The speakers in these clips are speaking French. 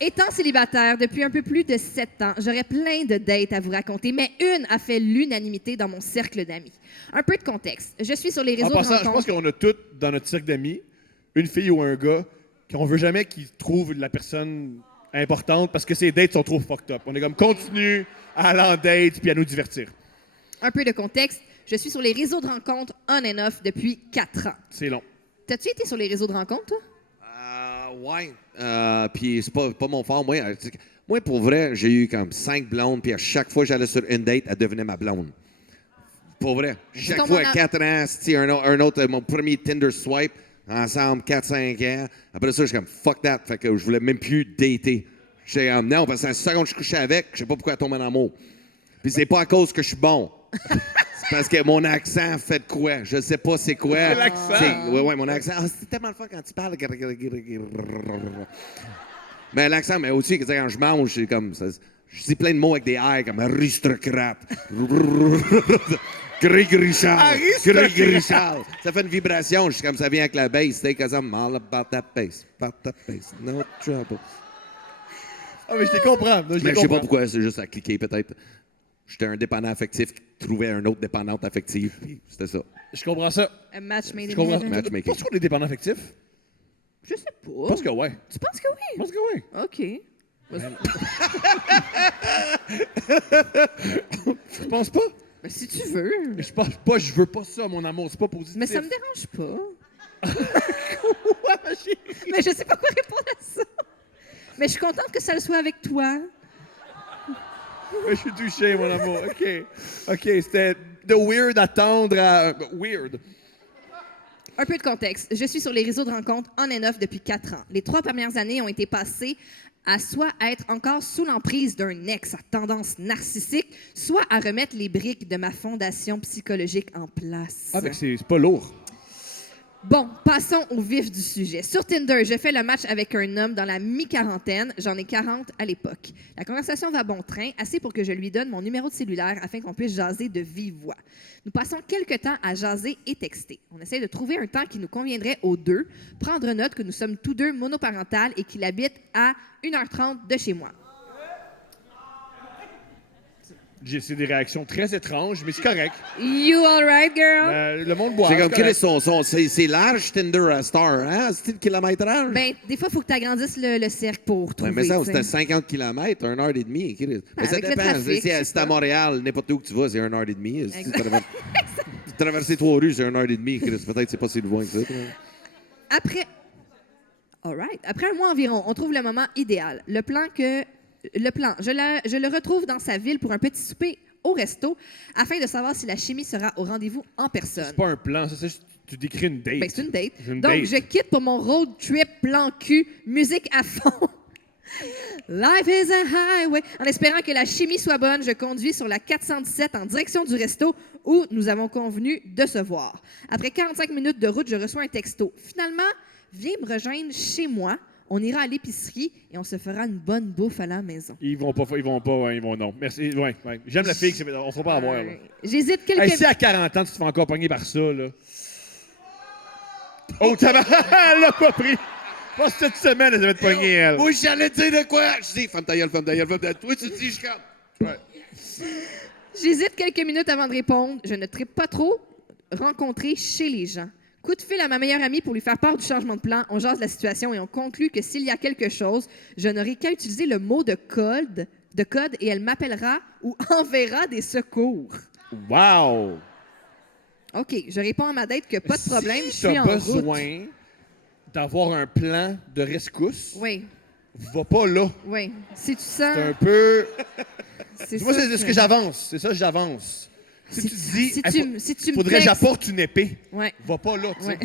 Étant célibataire depuis un peu plus de 7 ans, j'aurais plein de dates à vous raconter, mais une a fait l'unanimité dans mon cercle d'amis. Un peu de contexte. Je suis sur les réseaux En de passant, je rencontres. pense qu'on a tous dans notre cercle d'amis une fille ou un gars qu'on veut jamais qu'il trouve la personne importante parce que ses dates sont trop fucked up. On est comme continue à aller en date puis à nous divertir. Un peu de contexte. Je suis sur les réseaux de rencontres on and off depuis 4 ans. C'est long. T'as-tu été sur les réseaux de rencontres, toi? Ouais. Puis c'est pas mon fort. Moi, pour vrai, j'ai eu comme 5 blondes, puis à chaque fois que j'allais sur une date, elle devenait ma blonde. Pour vrai. Chaque fois, 4 ans, c'était un autre, mon premier Tinder swipe, ensemble, 4-5 ans. Après ça, je suis comme, fuck that. Fait que je voulais même plus dater. J'étais comme, non, parce que la seconde que je couchais avec, je sais pas pourquoi elle tombait en amour. Puis c'est pas à cause que je suis bon. C'est parce que mon accent fait de quoi? Je sais pas c'est quoi. C'est l'accent. Ouais, mon accent. Ah, c'est tellement le fun quand tu parles. Mais l'accent, mais aussi, quand je mange, c'est comme... Je dis plein de mots avec des airs, comme aristocrate. Grégory Charles. Grégory Charles. Ça fait une vibration. Je suis comme ça vient avec la bass. Take us all about that bass. About that bass. No trouble. Ah, mais je les comprends. Mais je sais pas pourquoi, c'est juste à cliquer peut-être. J'étais un dépendant affectif qui trouvait un autre dépendante affective. Puis c'était ça. Je comprends ça. Un match made Je in comprends. heaven. Matchmaking. Penses-tu qu'on est dépendant affectif? Je sais pas. Je pense que ouais. Tu penses que oui? Je pense que oui. OK. Je pense pas. Mais si tu veux. Je pense pas, je veux pas ça, mon amour. C'est pas positif. Mais ça me dérange pas. Ouais, ma chérie. Mais je sais pas quoi répondre à ça. Mais je suis contente que ça le soit avec toi. Je suis touché, mon amour. OK, c'était de weird à tendre à... Weird. Un peu de contexte. Je suis sur les réseaux de rencontres on and off depuis 4 ans. Les 3 premières années ont été passées à soit être encore sous l'emprise d'un ex à tendance narcissique, soit à remettre les briques de ma fondation psychologique en place. Ah, ben c'est pas lourd. Bon, passons au vif du sujet. Sur Tinder, je fais le match avec un homme dans la mi-quarantaine. J'en ai 40 à l'époque. La conversation va bon train, assez pour que je lui donne mon numéro de cellulaire afin qu'on puisse jaser de vive voix. Nous passons quelques temps à jaser et texter. On essaie de trouver un temps qui nous conviendrait aux deux, prendre note que nous sommes tous deux monoparentales et qu'il habite à 1h30 de chez moi. C'est des réactions très étranges, mais c'est correct. You all right, girl? Le monde boit. C'est comme, correct. c'est large Tinder à Star, hein? C'est le kilométrage? Ben, des fois, il faut que tu agrandisses le cercle pour trouver. Ouais, mais ça, t'sais. c'était 50 km, 1 heure et demie. Mais ça avec le dépend. trafic, Si c'est c'est à ça. Montréal, n'importe où que tu vas, c'est 1 heure et demie. Si tu Exact. traverses 3 rues, c'est 1 heure et demie. Peut-être c'est pas si loin que ça. Après un mois environ, on trouve le moment idéal. Le plan, je le retrouve dans sa ville pour un petit souper au resto afin de savoir si la chimie sera au rendez-vous en personne. C'est pas un plan, ça, c'est juste, tu décris une date. Ben, c'est une date. C'est une Donc, date. je quitte pour mon road trip plan cul, musique à fond. Life is a highway. En espérant que la chimie soit bonne, je conduis sur la 417 en direction du resto où nous avons convenu de se voir. Après 45 minutes de route, je reçois un texto. Finalement, viens me rejoindre chez moi. On ira à l'épicerie et on se fera une bonne bouffe à la maison. Ils vont non. Merci, ouais. J'aime la fille, on ne sera pas à voir, là. J'hésite quelques Hey, si à 40 ans, tu te fais encore pogner par ça, là. Oh, elle l'a pas pris. Pas cette semaine, elle devait te pogner, elle. Moi, j'allais dire de quoi? Je dis, femme ta gueule. Toi, tu dis, je capte. Ouais. J'hésite quelques minutes avant de répondre. Je ne trippe pas trop. Rencontrer chez les gens. Coup de fil à ma meilleure amie pour lui faire part du changement de plan. On jase de la situation et on conclut que s'il y a quelque chose, je n'aurai qu'à utiliser le mot de code et elle m'appellera ou enverra des secours. Wow! OK, je réponds à ma date que pas de problème, je Si suis t'as en besoin route. d'avoir un plan de rescousse, Oui, va pas là. oui. Si tu sens... C'est un peu... C'est Moi, ça c'est ce que j'avance. C'est ça, j'avance. Si tu dis, si tu me faudrait que textes- j'apporte une épée, Ouais. va pas là, tu sais. Ouais.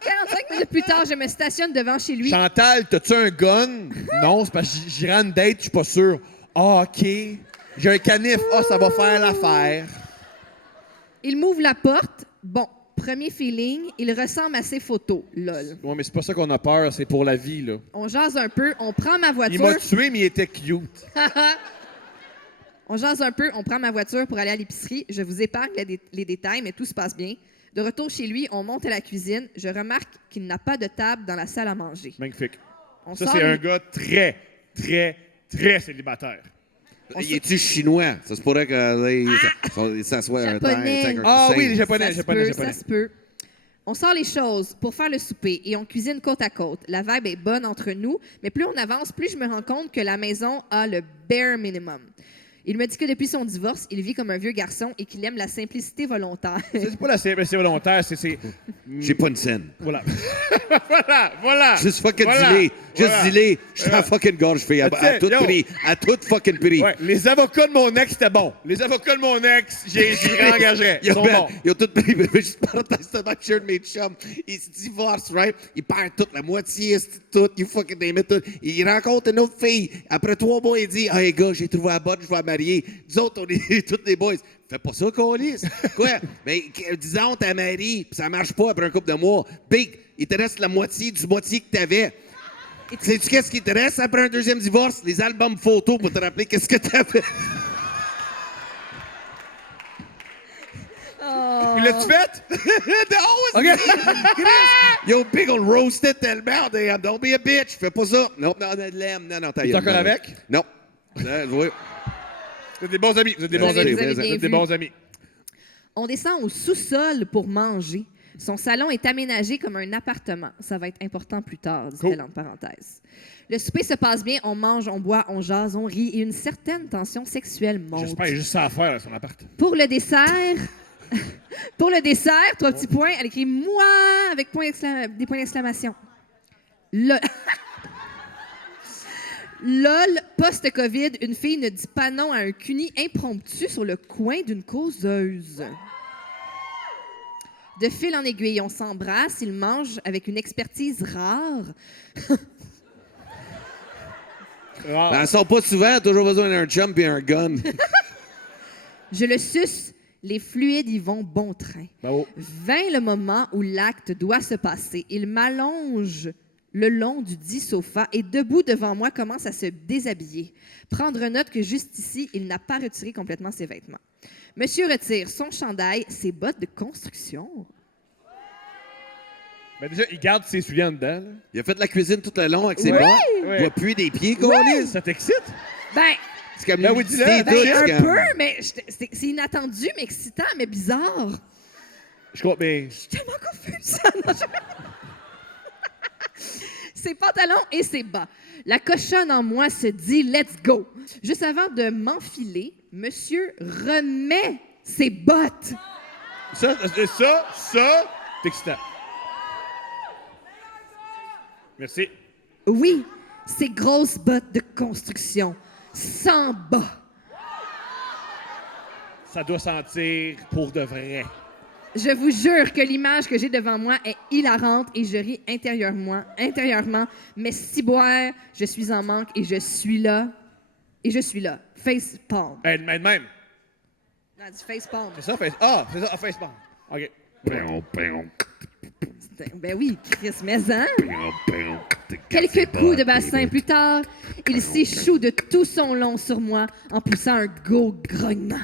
45 minutes plus tard, je me stationne devant chez lui. Chantal, t'as-tu un gun? Non, c'est parce que j'irai à une date, je suis pas sûr. Ah, OK. J'ai un canif. Ah, ça va faire l'affaire. Il m'ouvre la porte. Bon, premier feeling, il ressemble à ses photos. Lol. Ouais, mais c'est pas ça qu'on a peur, c'est pour la vie, là. On jase un peu, on prend ma Il voiture. m'a tué, mais il était cute. On jase un peu, on prend ma voiture pour aller à l'épicerie. Je vous épargne les détails, mais tout se passe bien. De retour chez lui, on monte à la cuisine. Je remarque qu'il n'a pas de table dans la salle à manger. Magnifique. Ça, c'est un gars très, très, très célibataire. Es-tu chinois? Ça se pourrait que ça soit un temps. Japonais. Ah oui, les Japonais, Ça se peut. On sort les choses pour faire le souper et on cuisine côte à côte. La vibe est bonne entre nous, mais plus on avance, plus je me rends compte que la maison a le bare minimum. Il me dit que depuis son divorce, il vit comme un vieux garçon et qu'il aime la simplicité volontaire. C'est pas la simplicité volontaire, c'est... J'ai pas une scène. Voilà. voilà. Juste fucking Voilà. dis-les. Juste Voilà. dis-les. Je suis en fucking gorge, fille. À tout Yo. prix. À tout fucking prix. Ouais, les avocats de mon ex, c'était bon. Les avocats de mon ex, j'y réengagerais. Ils sont bons. Ils ont tout pris. Juste parenthèse, c'est ma shirt, mes chums. Ils se divorcent, right? Ils perdent toute la moitié, tout. You fucking name it, tout. Il rencontre une autre fille. Après 3 mois, il dit, hey, gars, j'ai trouvé la bonne, je vais la marier. Nous autres, on est tous des boys. Fais pas ça, Colis. Quoi? Mais disons, t'as marié, puis ça marche pas après un couple de mois. Big, il te reste la moitié du moitié que t'avais. Sais-tu qu'est-ce qui te reste après un deuxième divorce? Les albums photos pour te rappeler qu'est-ce que t'avais. Oh. L'as-tu fait? No, Yo, big ol' roasted tellement. Don't be a bitch. Fais pas ça. Non, t'as T'es encore avec? Non. Oui. Vous êtes des bons amis. Vous êtes des bons Vous avez amis. bien Vous êtes des vu. bons amis. On descend au sous-sol pour manger. Son salon est aménagé comme un appartement. Ça va être important plus tard, dit-elle entre parenthèses. Le souper se passe bien, on mange, on boit, on jase, on rit et une certaine tension sexuelle monte. J'espère qu'il y a juste ça à faire à son appart. Pour le dessert, 3 petits points, elle écrit « moi » avec des points d'exclamation. LOL. LOL, post-COVID, une fille ne dit pas non à un cuni impromptu sur le coin d'une causeuse. De fil en aiguille, on s'embrasse, il mange avec une expertise rare. Ah. Ben, elles sont pas souvent, toujours besoin d'un chum et un gun. Je le suce, les fluides y vont bon train. Bravo. Vint le moment où l'acte doit se passer. Il m'allonge le long du dit sofa et debout devant moi commence à se déshabiller. Prendre note que juste ici, il n'a pas retiré complètement ses vêtements. Monsieur retire son chandail, ses bottes de construction. Ben déjà, il garde ses souliers en dedans. Là. Il a fait de la cuisine tout le long avec ses Oui! bottes. Oui. Il va puer des pieds, Colis. Ça t'excite? Ben, C'est comme Ben oui, l'humidité, dis-le, tout, ben, c'est un comme- peu, mais c'est inattendu, mais excitant, mais bizarre. Je crois, mais... Je suis tellement confuse. Non, ses pantalons et ses bas. La cochonne en moi se dit « let's go ». Juste avant de m'enfiler, monsieur remet ses bottes. Ça, c'est excitant. Merci. Oui, ces grosses bottes de construction, sans bas. Ça doit sentir pour de vrai. Je vous jure que l'image que j'ai devant moi est hilarante et je ris intérieurement, mais si boire, je suis en manque et je suis là. Face palm. Ben, de même. Non, du face palm. C'est ça, face... Ah, c'est ça, face palm. OK. Ben oui, Chris, mais hein? Quelques coups de bassin plus tard, il s'échoue de tout son long sur moi en poussant un gros grognement.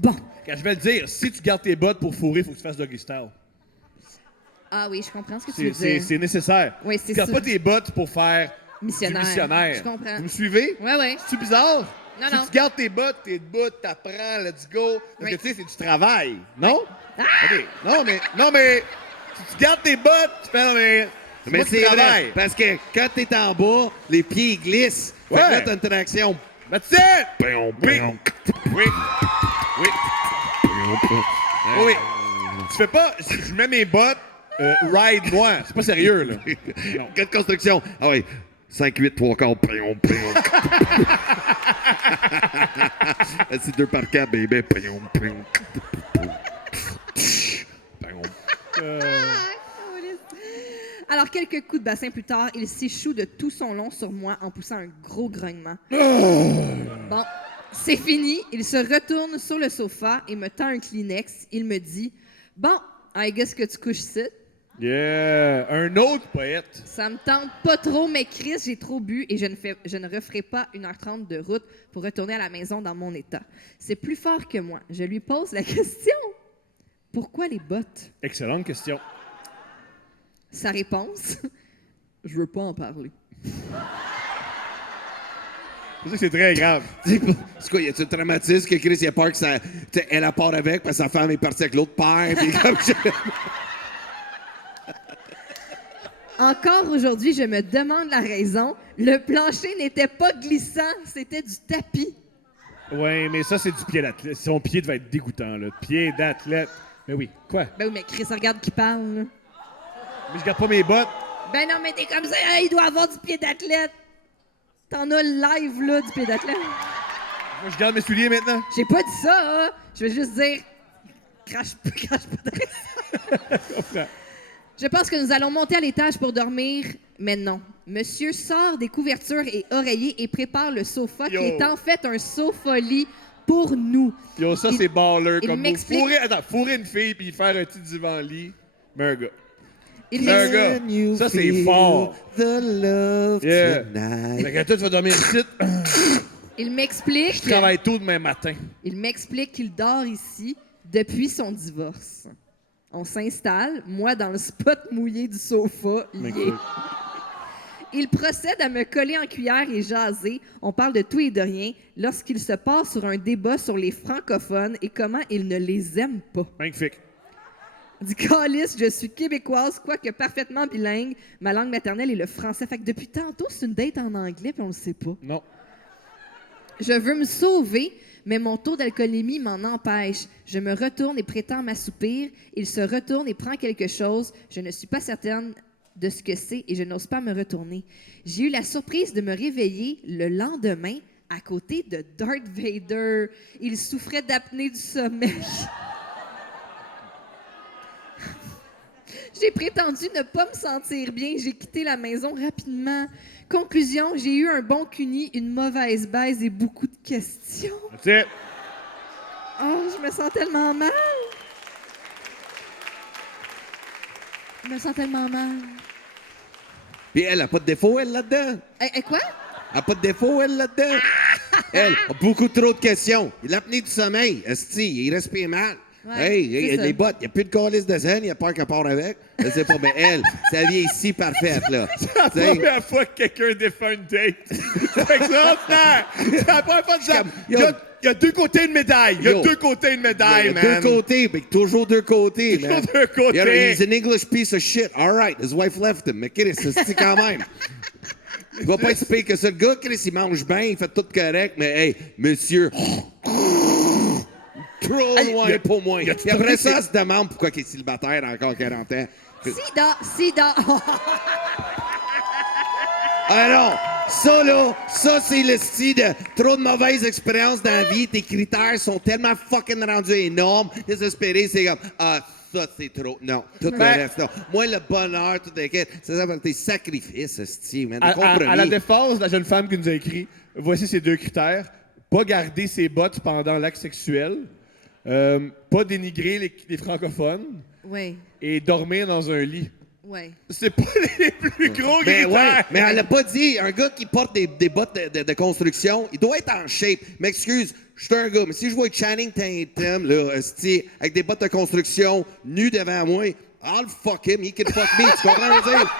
Bon. Quand je vais le dire, si tu gardes tes bottes pour fourrer, il faut que tu fasses doggy style. Ah oui, je comprends ce que tu veux dire. C'est nécessaire. Oui, c'est Tu gardes ça. pas tes bottes pour faire Missionnaire. du missionnaire. Je comprends. Vous me suivez? Ouais. C'est bizarre? Non, si non. tu gardes tes bottes, t'es debout, t'apprends, let's go. Parce Oui. que tu sais, c'est du travail. Non? Ah! OK. Non, mais si tu gardes tes bottes, tu fais, non, mais... Mais pas du c'est travail. vrai, parce que quand t'es en bas, les pieds ils glissent. Fait que Ouais. là, t'as une traction. That's it! Oui. Oui. Oui. Oui. Tu fais pas... Si je mets mes bottes, ride-moi. C'est pas sérieux, là. Non. Quelle construction? Ah oui. 5, 8, 3 quarts. C'est 2 par 4, baby. Alors, quelques coups de bassin plus tard, il s'échoue de tout son long sur moi en poussant un gros grognement. Bon, c'est fini. Il se retourne sur le sofa et me tend un Kleenex. Il me dit « Bon, I guess que tu couches ici. Yeah! Un autre poète. Ça me tente pas trop, mais Chris, j'ai trop bu et je ne referai pas 1h30 de route pour retourner à la maison dans mon état. C'est plus fort que moi. Je lui pose la question « Pourquoi les bottes? » Excellente question. Sa réponse « Je veux pas en parler. » C'est ça que c'est très grave. C'est quoi, y a-tu un traumatisme que Chris, il a peur que ça, elle part avec parce que sa femme est partie avec l'autre père? Puis comme Encore aujourd'hui, je me demande la raison. Le plancher n'était pas glissant, c'était du tapis. Ouais, mais ça, c'est du pied d'athlète. Son pied devait être dégoûtant, là. Pied d'athlète. Mais oui, quoi? Ben oui, mais Chris, regarde qui parle, là. Mais je garde pas mes bottes. Ben non, mais t'es comme ça, il doit avoir du pied d'athlète. T'en as le live, là, du pied d'athlète. Moi, je garde mes souliers maintenant. J'ai pas dit ça, hein. Je veux juste dire... Crache pas de Je pense que nous allons monter à l'étage pour dormir, mais non. Monsieur sort des couvertures et oreillers et prépare le sofa qui est en fait un sofa-lit pour nous. Yo, ça, c'est baller. il Comme m'explique- fourrer une fille puis faire un petit divan-lit. Mais un gars. Il Un m'explique- gars. Ça, c'est fort. The love Yeah. tonight. Fait que toi, tu vas dormir ici. Il m'explique... Je travaille tôt demain matin. Il m'explique qu'il dort ici depuis son divorce. On s'installe, moi dans le spot mouillé du sofa. Mais Yeah. écoute. Il procède à me coller en cuillère et jaser. On parle de tout et de rien lorsqu'il se part sur un débat sur les francophones et comment il ne les aime pas. Magnifique. Dit Calice, je suis québécoise, quoique parfaitement bilingue. Ma langue maternelle est le français. Fait que depuis tantôt, c'est une date en anglais puis on le sait pas. Non. Je veux me sauver, mais mon taux d'alcoolémie m'en empêche. Je me retourne et prétends m'assoupir. Il se retourne et prend quelque chose. Je ne suis pas certaine de ce que c'est et je n'ose pas me retourner. J'ai eu la surprise de me réveiller le lendemain à côté de Darth Vader. Il souffrait d'apnée du sommeil. J'ai prétendu ne pas me sentir bien. J'ai quitté la maison rapidement. Conclusion, j'ai eu un bon cuni, une mauvaise baise et beaucoup de questions. That's it. Oh, je me sens tellement mal. Je me sens tellement mal. Puis elle a pas de défaut, elle, là-dedans. Quoi? Elle a pas de défaut, elle, là-dedans. Elle a beaucoup trop de questions. L'apnée du sommeil, esti, il respire mal. Ouais, Hey, c'est ça. les bottes, il n'y a plus de calice de zen, il y a peur qu'elle part avec. Je sais pas, mais elle, sa vie est si parfaite, là. C'est la T'sais, première fois que quelqu'un défend une date. C'est extraordinaire. C'est la première fois que ça. Yo. Il y a deux côtés de médaille. Il y a Yo. deux côtés de médaille, il y a man. deux côtés, mais toujours deux côtés, Toujours man. deux côtés. He's an English piece of shit. All right, his wife left him. Mais Chris, c'est quand même. Il va pas être si pire que ça. Le gars, Chris, il mange bien, il fait tout correct, mais hey, monsieur... Trop Hey, loin y a- pour moi. y a-tu Puis après trouvé ça, que il se demande pourquoi il est célibataire à encore 40 ans. Sida. Ah non! Ça, là, ça, c'est le style de trop de mauvaises expériences dans la vie. Tes critères sont tellement fucking rendus énormes. Désespéré, c'est comme, ah, ça, c'est trop. Non, tout le reste, non. Moi, le bonheur, tout le reste, ça s'appelle tes sacrifices, style, man. Des compromis. À la défense de la jeune femme qui nous a écrit, voici ces deux critères. Pas garder ses bottes pendant l'acte sexuel. Pas dénigrer les francophones. Oui, Et dormir dans un lit. oui. C'est pas les plus gros Mais critères. ouais, mais elle l'a pas dit. Un gars qui porte des bottes de construction, il doit être en shape. M'excuse, je suis un gars, mais si je vois Channing Tatum, là, esti, avec des bottes de construction, nu devant moi, I'll fuck him, he can fuck me. Tu comprends ce que je veux dire?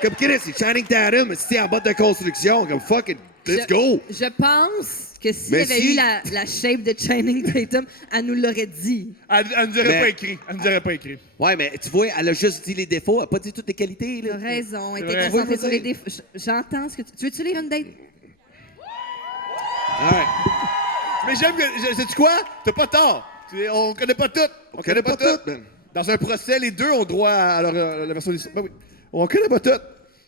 Comme Chris, c'est Channing Tatum, esti, en bottes de construction, comme fuck it, let's go. Je pense que s'il Mais avait si- eu la shape de Channing Tatum, elle nous l'aurait dit. Elle nous aurait Mais- pas écrit. Elle nous aurait pas écrit. Ouais, mais tu vois, elle a juste dit les défauts, elle a pas dit toutes les qualités, là. T'as raison. Elle C'est était vrai. concentrée Oui, sur les oui. défauts. J'entends ce que tu veux-tu lire une date? All right. Mais j'aime que. Sais-tu quoi? T'as pas tort. On connaît pas tout. On connaît pas tout. man. Dans un procès, les deux ont droit à la version des. Ben oui. On connaît pas tout.